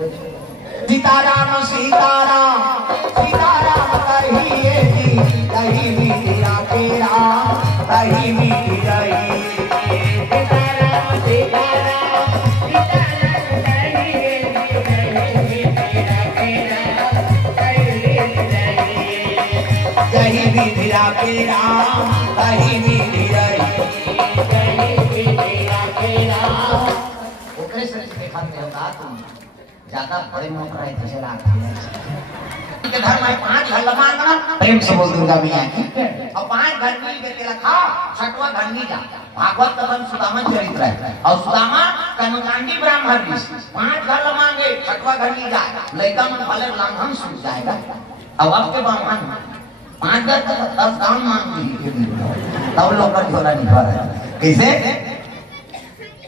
सीताराम सीताराम सीताराम कहिए जी दही मीठी राधे राम दही मीठी रही सीताराम सीताराम सीताराम कहिए जी दही मीठी राधे राम दही मीठी रही ओकरे से देखा नहीं होता तुम ज्यादा बड़े मोट रहे थे चला के घर में 5 घर लगा ना प्रेम से बोल दुर्गा मैया की और 5 घर मिल के तेरा खा छठवा घर नहीं जा भागवत कथन सुदामा चरित्र है और सुदामा कर्मकांडी ब्राह्मण भी 5 घर लमांगे छठवा घर नहीं जा लड़का मन भले लांघन सूझ जाएगा अब आपके ब्राह्मण 5 घर 10 दान मांगती तब लोग का झोला नहीं भर है कैसे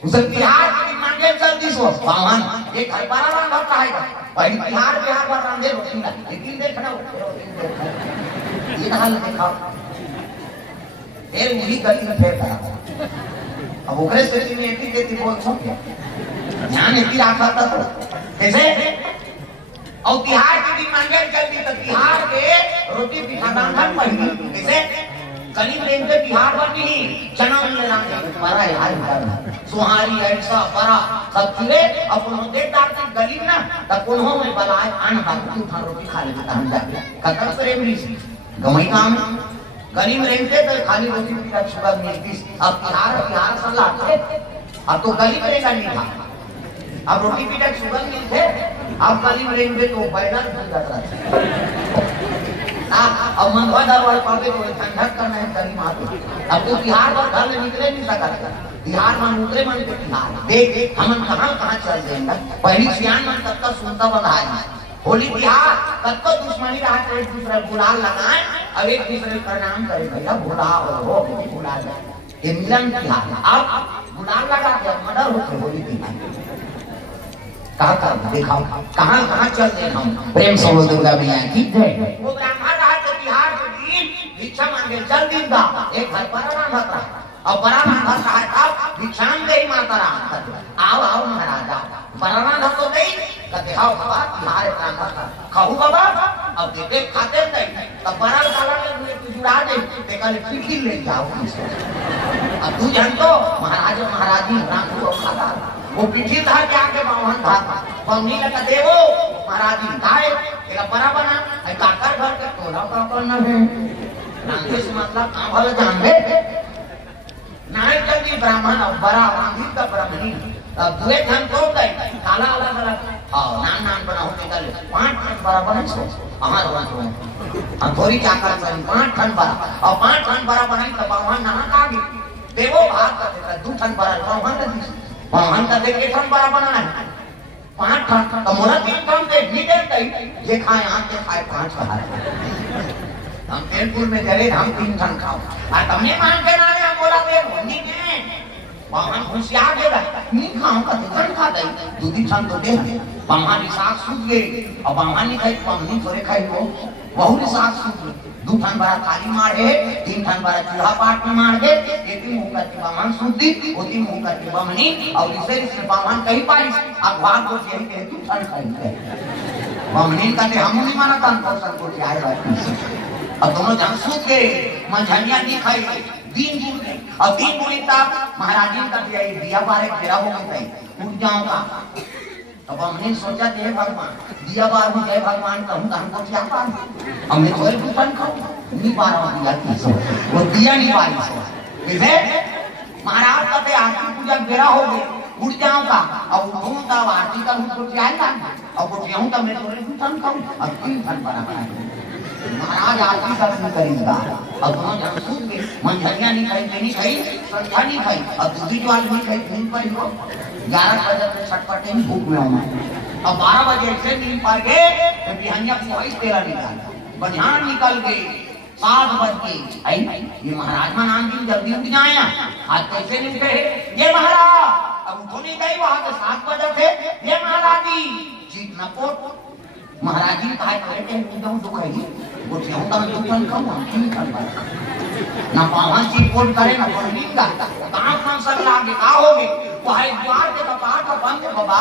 उसे बिहार मांगे जल्दी सो बावन एक घर पर रंग है पहले बिहार बिहार पर रंगे रोटी ना लेकिन देखना ये हाल दिखाओ फिर वही गली में फेर करा अब ओकरे स्थिति में एक ही देती बोल छो ध्यान एक ही रखा था तो कैसे और बिहार की भी मांगे जल्दी तो बिहार के रोटी पिठा दान पहली कैसे करीब रेंज पे बिहार पर नहीं चना ले लांगे मारा यार सुहारी ऐसा बड़ा सब चुरे अपन देख डालते गरीब ना तब उन्हों में बलाय अन बाकी उठा रोटी खा लेता हम जाके कतर प्रेम री गमई काम गरीब रेंज पे तो खाली रोटी की सुबह मिलती अब बिहार सलाह अब तो गरीब रहेगा नहीं था अब रोटी पीटा सुबह मिलते अब गरीब रेंज पे तो बैगन मिल जाता है अब मनवा दरबार पड़े तो ठंडक करना है गरीब आदमी अब तो बिहार पर घर में निकले नहीं सकता बिहार में उतरे मन के बिहार देख हम कहां चल देंगे पहली सियान मन तब तक सुनता बंधा है होली बिहार तब तो दुश्मनी रहा एक दूसरे गुलाल लगाए अब एक दूसरे प्रणाम करे भैया भोला हो गुलाल ये मिलन बिहार अब गुलाल लगा के मर्डर होते होली बिहार कहा दिखाओ कहां चल दे हम प्रेम से बोल दुर्गा मैया की जय वो ब्राह्मण रहा तो बिहार के दिन भिक्षा मांगे चल दिन का एक घर पर रहा था और बड़ा महाराज कहा था भिक्षाम गई माता राम आओ महाराज आओ बराना धर तो गई कहते आओ बाबा बिहार का खाऊ बाबा अब देखे खाते नहीं तब बड़ा काला ने जुड़ा दे ते कल पीठी ले जाओ अब तू जान तो महाराजी राम को खाता वो पीठी था क्या के बावन था पौनी लगा देवो महाराजी गाय तेरा बड़ा बना है काकर घर के तोला का करना है नांगे से मतलब काम वाला जान ले नाय जल्दी ब्राह्मण और बड़ा रांधी का ब्राह्मणी अब दुए धन तो गए काला अलग अलग हां नान बना होते कल 5 ठन बराबर है सो हां हम थोड़ी क्या कर 5 ठन बड़ा और 5 ठन बड़ा बनाई तो बावन ना का देवो भाग का 2 ठन बड़ा बावन बावन का देख के ठन बड़ा बनाना है 5 ठन तो मोरा 3 ठन दे नहीं देते ये खाए आके खाए 5 का हम तेलपुर में चले हम 3 ठन खाओ आ तुमने मान के ना ले बोला दे होनी के बावन होशियार दे नहीं खाओ का ठन खा दे दूधी ठन तो दे बावन की साग सूख गई और बावन नहीं खाई पमनी थोड़े खाई हो बहुत साग सूख गई 2 ठन बड़ा थाली मारे 3 ठन बड़ा चूल्हा पाट में मार दे एक मुंह का बावन सूख दी ओती मुंह का बमनी और इसे बावन कहीं पाई अब बात को यही कहे 2 ठन खाई बमनी का दे हम नहीं माना था तो को आए बात अब दोनों जन सूख गए मंझनिया नहीं खाई दिन बुड़ गई और दिन बुड़ी तब महाराजी का दिया बारे फेरा हो गई उठ जाऊंगा अब हमने सोचा थे भगवान दिया बार में जय भगवान कहूँ तो हमको क्या पार हमने तो एक दुकान खाऊ नहीं पा रहा दिया वो दिया नहीं पा रही इसे महाराज का पे आरती पूजा बेरा हो गई उठ जाऊंगा और उठूंगा आरती का हमको क्या और वो जाऊंगा मैं तो एक दुकान खाऊ अब 3 ठन बना महाराज आरती का नहीं करेगा और दोनों जन सूख गए मंझनिया नहीं खाई संध्या नहीं खाई और दूसरी जो आदमी खाई नहीं पाई हो 11 बजे से छटपटे में भूख में हूँ अब 12 बजे से नींद पा गए तो बिहानिया कोई तेरा निकाल बनियान निकल गई 7 बज गए ये महाराज का नाम दिन जल्दी उठ जाए आज कैसे नहीं कहे ये महाराज अब उठो नहीं गई वहां से 7 बजे थे ये महाराजी जीत न पोट महाराजी काय करे के एकदम दुखाई वो जेहू तक दुखन कम ठीक कर ना पावन की कोट करे ना पढ़नी का काम सब लागे का होगे वो है द्वार के कपाट का बंद बाबा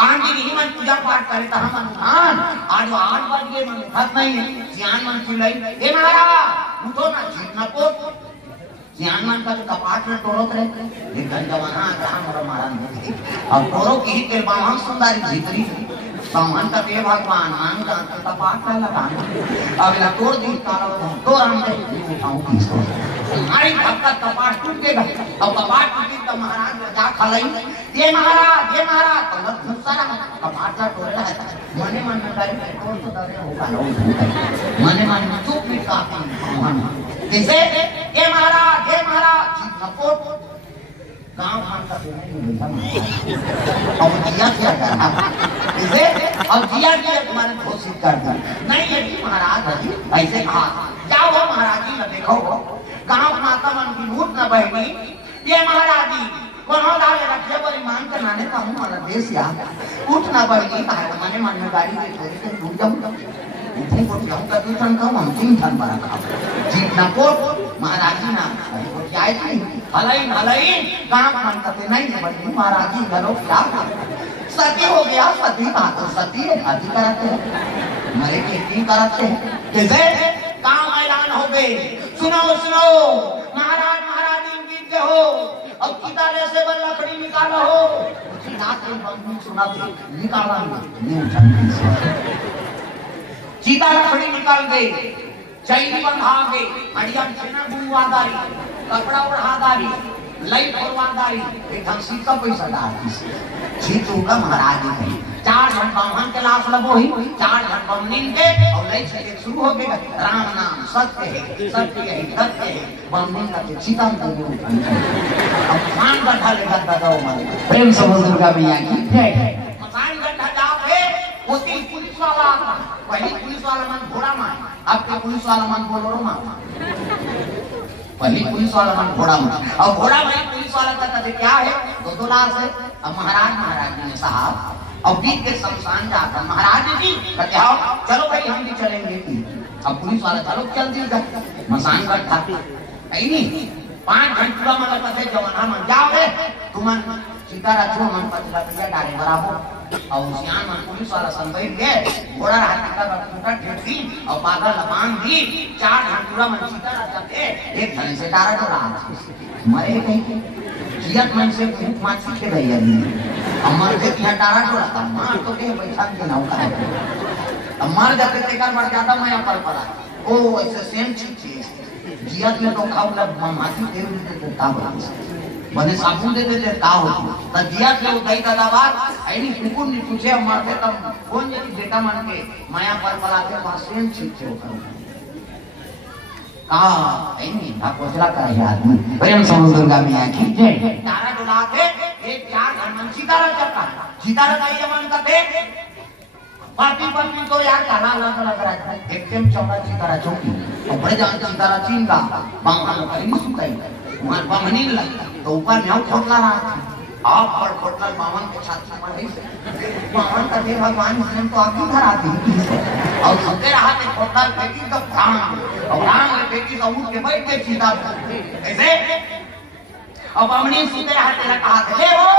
आन जी नहीं मन पूजा पाठ करे तो हम अनुमान आज 8 बजे मन उठत नहीं ज्ञान मन चिल्लाई ए महाराज उठो ना जीतना को ज्ञान मन का कपाट में टोरत रहे एक जमाना जहां मोर महाराज अब टोरो की के बाहर सुंदरी भीतरी सामान का देव भगवान मान का कपाट का लगा अब ना तोड़ दी काला तो हम उठाऊं किसको हमारी भक्ता कपाट टूट गया अब कपाट टूटी तो महाराज जा खलाई ये महाराज तो बहुत सारा कपाट का टोड़ा है मने मन में गाड़ी पेट्रोल तो दे होगा मने मन में चुप में काफी जैसे ये महाराज सपोर्ट गांव खान का अब जिया क्या कर रहा जैसे अब जिया की तुम्हारे घोषित कर दी नहीं ये महाराज ऐसे कहा जाओ महाराज जी न देखो गांव माता मन की मूर्त न बहनी ये महाराज जी कोनो दाले रखे बड़ी मान के नाने का हूं वाला देश या उठ ना बहनी मने मन में गाड़ी के चोरी से टूट जाऊं इतनी को जाऊं का दूसरा का हम 3 टन बड़ा खा जीतना को महाराज जी ना वो क्या है हलाई गांव मान का नहीं बड़ी महाराज जी घरों क्या सती हो गया सती बात सती आदि कराते मरे के की कराते जैसे काम ऐलान हो गए सुनो महाराज गीत के हो अब कितारे से बल लकड़ी निकालो हो रात में बंधु सुना निकाला सीता लकड़ी निकाल गई चैनी बंधा गई हड़िया छेना गुवादारी कपड़ा ओढ़ादारी लई फरवादारी एक हंसी का पैसा डाल सीतू का महाराज है 4 घंटा बाहन के लाश लगो ही 4 घंटा बमनीन के और लई से शुरू हो गया राम नाम सत्य है बमनीन का सीता में दे अब मान गड्ढा लेकर दादा मारे प्रेम समझ दुर्गा मैया की जय मसान गड्ढा जाओगे होती पुलिस वाला आता पहले पुलिस वाला मन घोड़ा मार अब के पुलिस वाला मन बोलो मार पहले पुलिस वाला मन घोड़ा मार और घोड़ा भाई पुलिस वाला का कहते क्या है 2 लाख है अब महाराज ने साहब और बीत के शमशान जाकर महाराज जी कहते आओ चलो भाई हम भी चलेंगे अब पुलिस वाला चलो चल दिया मसान गड्ढा नहीं 5 घंटा मतलब पते जवाना मन जाओ रे तुम सीता रखो मन पतला पिया डाले बराबर और उसियान मन पुलिस वाला संभई के घोड़ा हाथी का टूटा ठेठी और पागल लपान दी 4 घंटा मन सीता रखा के एक धन से डारा डोरा मरे कहीं के जियत मन से भूख मार सीखे भैया अमर के क्या डारा डोरा था मार तो के बैठा के ना उठा मर जाते तेकर मर जाता मैं पर पड़ा ओ ऐसे सेम चीज जियत में तो खाऊ लग माटी दे देता बने साबुन दे देते का हो त जियत में उठाई का बात ऐनी कुकुर ने पूछे मारते तब कौन ये बेटा मन के माया पर पलाते पास सेम चीज होता का ऐनी भागवतला का है आदमी प्रेम समझ दुर्गा मैया की जय तारा डोला के एक 4 घर मन सीतारा का ये मन का दे पार्टी तो यार काला अलग रहा है एकदम चौड़ा सीतारा चौकी और बड़े जान सीतारा चीन का बांगा कहीं सुकाई वहां बामनी लगा तो ऊपर न्याव खोटला रहा था आप पर खोटला बामन के छाती में नहीं बामन का देव भगवान ने तो आप ही घर आते और सबके रहा के खोटला बेटी का प्राण और प्राण में बेटी का उठ के बैठ के सीता ऐसे और बामनी सीते रहा तेरा कहा थे वो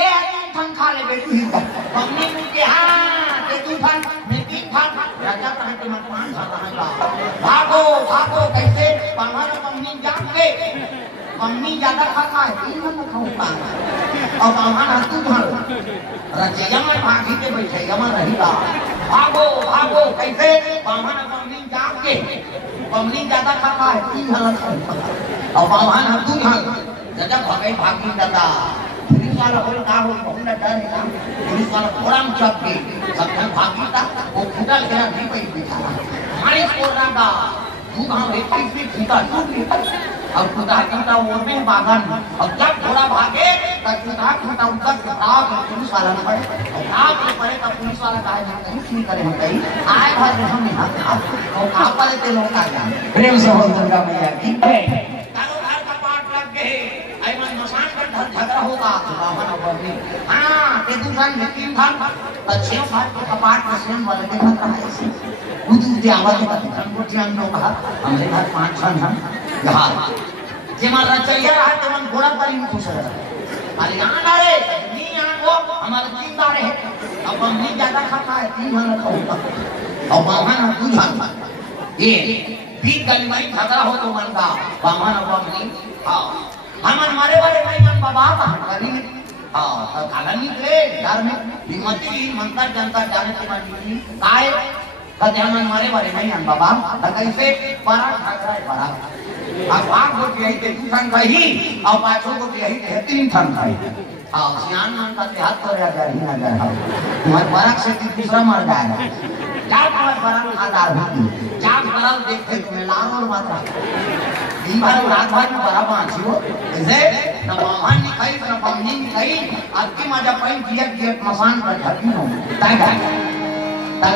ते ठन खा ले बेटी बामनी के हां तू फन मैं 3 फन राजा कहां के मन 5 रहा भागो कैसे बामन मम्मी जान के मम्मी ज्यादा खाता है 3 मन खाऊंगा और बामन हंसू धर रजया में भागी के बैठे यमन रहेगा भागो कैसे बामन मम्मी जान के मम्मी ज्यादा खाता है 3 मन खाऊंगा और बामन हंसू धर जब भगे भागी दादा पुलिस वाला बोल का हो बहुत डर है ना पुलिस वाला थोड़ा में चप के सब भागी था वो फुटल गया नहीं पे बेचारा हमारे को रहा तू हम एक भी फुटा टूट गया और खुदा का वो में बागन और जब घोड़ा भागे तब खुदा फुटा उतर के भाग पुलिस वाला ने पड़े और भाग के पड़े तब पुलिस वाला कहा हम नहीं सुन करे हम कहीं आए भाग हम यहां और आप वाले ते लोग आ गए प्रेम से बोल दुर्गा मैया की जय चारों घर का पाठ लग गए ऐमन मसान पर झगड़ा होगा बामन और बमनी हां ते दुकान में 3 भाग अच्छे भाग के कपाट में स्वयं वाले देखा रहा है इसे उदू दे आवाज का को ध्यान दो कहा हमरे घर 5 छन हम यहाँ जे मारा चाहिए रहा ते मन घोड़ा पर ही खुश रहा अरे यहाँ डाले नी यहाँ वो हमारे जिंदा रहे। अब हम नहीं ज्यादा खाता है 3 महीना खाऊंगा और बामन बुझा ये बीत गली में झगड़ा हो तो मन का बामन अब नहीं। हाँ हमन मारे वाले नहीं मन बाबा करी हाँ तो खाला निकले घर में हिम्मती मंत्र जनता जाने से मन काय कदे हमन मारे वाले नहीं हम बाबा कैसे बड़ा झगड़ा है बड़ा अब आग को यही ते ठन खाई और पाछो को यही ते 3 ठन खाई। हाँ सियान मन का हाथ तो रह जा ही ना जा मत बरक से तीसरा मर जाएगा क्या मत बरक आधार भी क्या बरक देखते तुम्हें लाल और मात्रा दिन भर रात भर में बड़ा पांच हो ऐसे न बाहन नहीं खाई न बमनी नहीं खाई अब की मजा पाई दिया मसान पर झटकी हो ताकि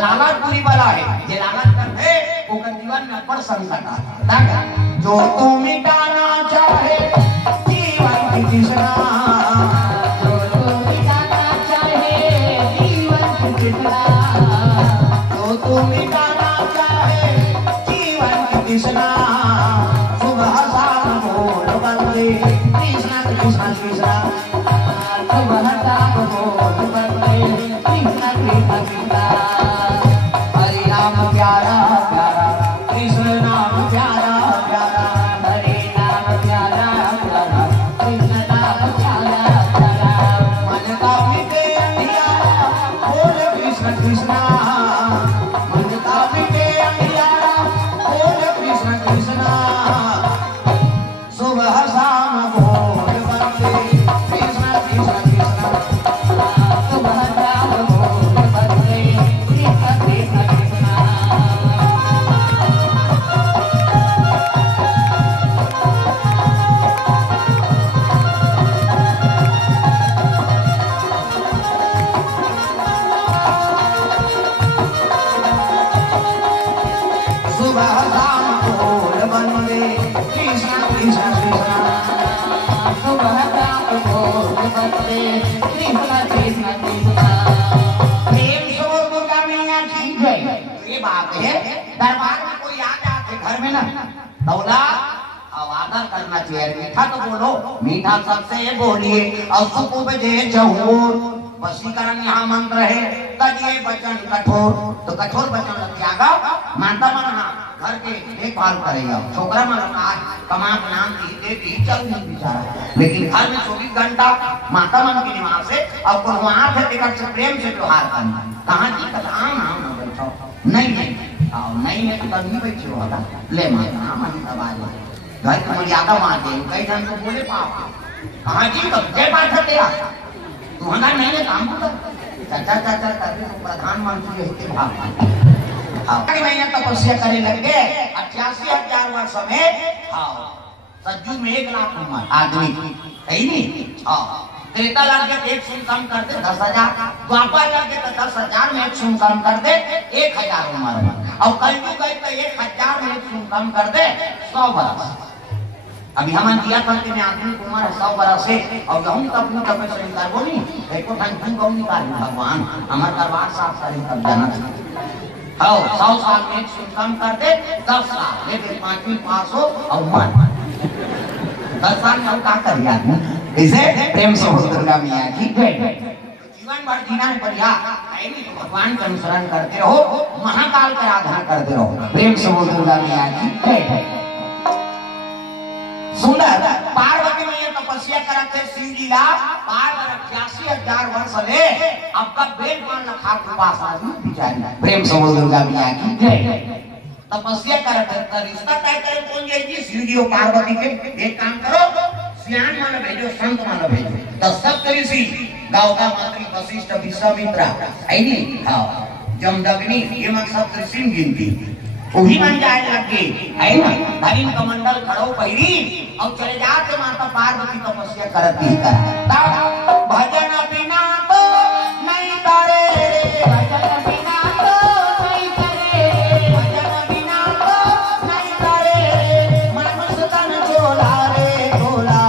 लालच पूरी वाला है ये लालच कर है वो का जीवन में पर संकट ताकि जो तू मिटाना चाहे जीवन की तृष्णा जो तू मिटाना चाहे जीवन की तृष्णा जो तू मिटाना चाहे जीवन की तृष्णा सुबह शाम बोल बंदे कृष्णा कृष्णा कृष्णा सुबह शाम बोल बंदे कृष्णा कृष्णा कृष्णा हरि नाम प्यारा प्यारा कृष्ण नाम प्यारा प्यारा हरि नाम प्यारा प्यारा कृष्ण नाम प्यारा प्यारा मन का मिटे अंधियारा बोल कृष्ण कृष्णा मन का मिटे अंधियारा बोल कृष्ण कृष्णा सुबह शाम बोल बंदे कृष्ण कृष्ण कृष्णा सुबह शाम बोल बंदे कृष्ण कृष्ण कृष्णा। सुबह शाम बोल बंदे कृष्ण कृष्ण कृष्णा सुबह शाम बोल बंदे कृष्ण कृष्ण कृष्णा। प्रेम से बोल दुर्गा मैया की जय। ये बात है दरबार में कोई आ जाते घर में ना दौला अब आदर करना चाहिए मीठा तो बोलो मीठा सबसे बोलिए और सुख बजे जहूर वशीकरण यहाँ मंत्र है तजिए बचन कठोर तो कठोर बचन लग जाएगा माता मन हाँ घर के देखभाल करेगा छोकरा मन कमा नाम की देती चल नहीं बिचारा लेकिन घर में 24 घंटा माता मन के निवास है और वहां से टिकट से प्रेम से त्योहार करना कहाँ की कथा नाम न बैठो नहीं नहीं है तो कभी बैठे होगा ले माता नाम दबाए घर की मर्यादा मारते कई जन को बोले पापा कहाँ जी कब जय पाठ दिया तू हमारा नहीं है काम को चाचा चाचा करके प्रधानमंत्री होते भाग महीने तपस्या करने लग गए 88,000 वर्ष में सज्जू में 1 लाख उम्र आदमी सही नहीं त्रेता लग के 1 शून्य कम कर दे 10,000 द्वापर लग के 10,000 में 1 शून्य कम कर दे 1,000 उम्र और कलयुग गए तो 1,000 में 1 शून्य कम कर दे 100 वर्ष। अभी हम दिया करते हैं आदमी की उम्र 100 वर्ष से और हम तब अपनी तपस्या निकाल बोली देखो धन कौन निकाल भगवान हमारे दरबार साफ करें तब जाना हाँ 100 साल में 1 शून्य कम कर दे 10 साल लेकिन 5वीं पास हो और मन 10 साल में क्या करिए आदमी इसे प्रेम से दुर्गा मैया की जीवन भर जीना है बढ़िया भगवान का अनुसरण करते रहो महाकाल का आराधना करते रहो प्रेम से दुर्गा मैया की सुंदर पार्वती मैया तपस्या करते शिव जी ला पार 88,000 वर्ष ले अब का बेट मान रखा के पास आदमी बिचारी प्रेम से दुर्गा मैया की जय तपस्या करते रिश्ता तय करे कौन जाएगी शिव जी और पार्वती के एक काम करो सियान मान भेजो संत मान भेजो तो सब ऋषि गावता मात्री वशिष्ठ विश्वामित्र ऐनी हां जमदग्नि ये मन सब ऋषि गिनती वही बन जाए लगे है ना हरिन कमंडल खड़ो पहिरी और चले जाते माता पार्वती तपस्या करती कर भजन बिना तो नहीं करे भजन बिना तो नहीं करे भजन बिना तो नहीं करे मनुष्य तन झोला रे झोला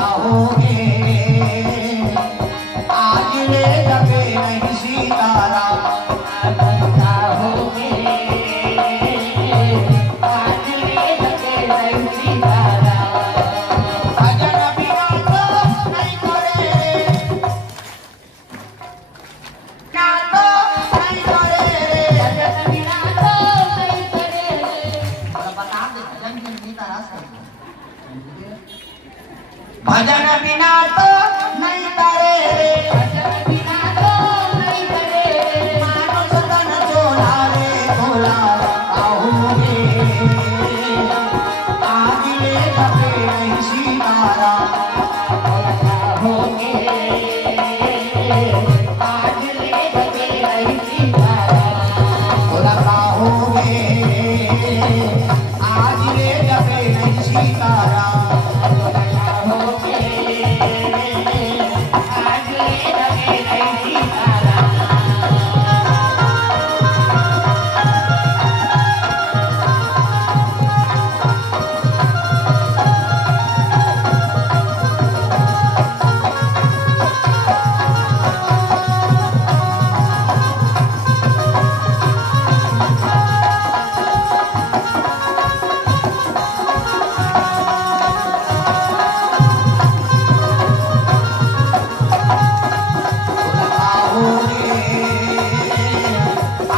आओगे आज ले जगे नहीं सीताराम भजन बिना तो नहीं करे रे, भजन बिना तो नहीं करे रे, मानुष तन चोला रे भोला आओगे, आज ले जपे नहीं सीतारा होगे आज ले जपे नहीं सीताराम। भोला आओगे, आज ले जपे नहीं सीतारा होगे आज ले जपे नहीं सीताराम।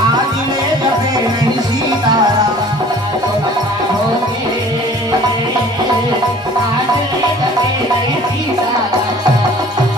आज ले जपे नहीं सीतारा होगे आज ले जपे नहीं सीताराम।